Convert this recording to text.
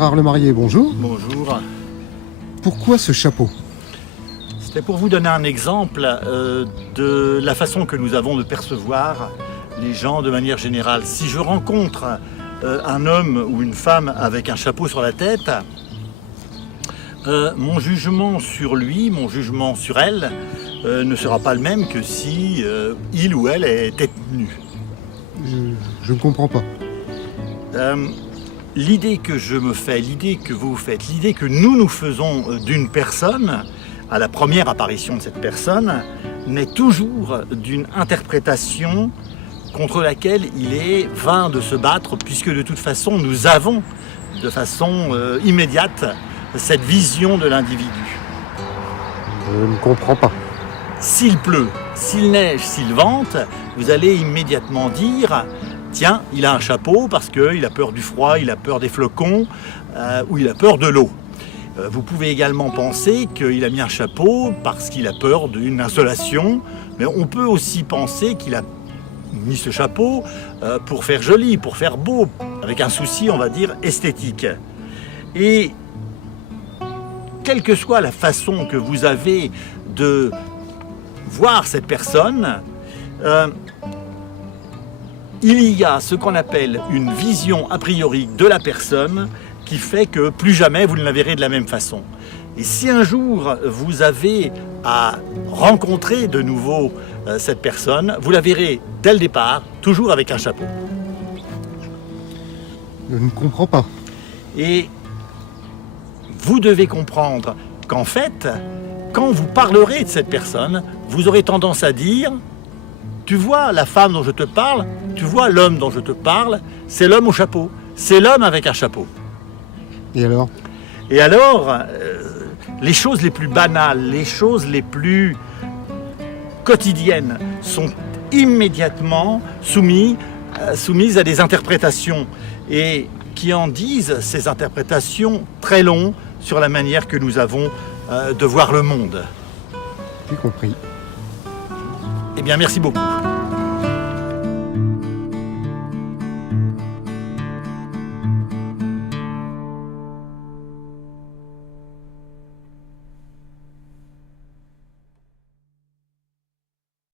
Gérard Lemarié, bonjour. Bonjour. Pourquoi ce chapeau? C'était pour vous donner un exemple de la façon que nous avons de percevoir les gens de manière générale. Si je rencontre un homme ou une femme avec un chapeau sur la tête, mon jugement sur lui, mon jugement sur elle ne sera pas le même que si il ou elle est tête nue. Je ne comprends pas. L'idée que je me fais, l'idée que vous faites, l'idée que nous faisons d'une personne, à la première apparition de cette personne, n'est toujours d'une interprétation contre laquelle il est vain de se battre, puisque de toute façon, nous avons de façon immédiate cette vision de l'individu. Je ne comprends pas. S'il pleut, s'il neige, s'il vente, vous allez immédiatement dire « Tiens, il a un chapeau parce qu'il a peur du froid, il a peur des flocons ou il a peur de l'eau. » Vous pouvez également penser qu'il a mis un chapeau parce qu'il a peur d'une insolation, mais on peut aussi penser qu'il a mis ce chapeau pour faire joli, pour faire beau, avec un souci, on va dire, esthétique. Et quelle que soit la façon que vous avez de voir cette personne, il y a ce qu'on appelle une vision a priori de la personne qui fait que plus jamais vous ne la verrez de la même façon. Et si un jour vous avez à rencontrer de nouveau cette personne, vous la verrez dès le départ, toujours avec un chapeau. Je ne comprends pas. Et vous devez comprendre qu'en fait, quand vous parlerez de cette personne, vous aurez tendance à dire « Tu vois la femme dont je te parle, tu vois l'homme dont je te parle, c'est l'homme au chapeau, c'est l'homme avec un chapeau. » Et alors? Et alors, les choses les plus banales, les choses les plus quotidiennes sont immédiatement soumises à des interprétations et qui en disent ces interprétations très longues sur la manière que nous avons de voir le monde. J'ai compris. Eh bien, merci beaucoup.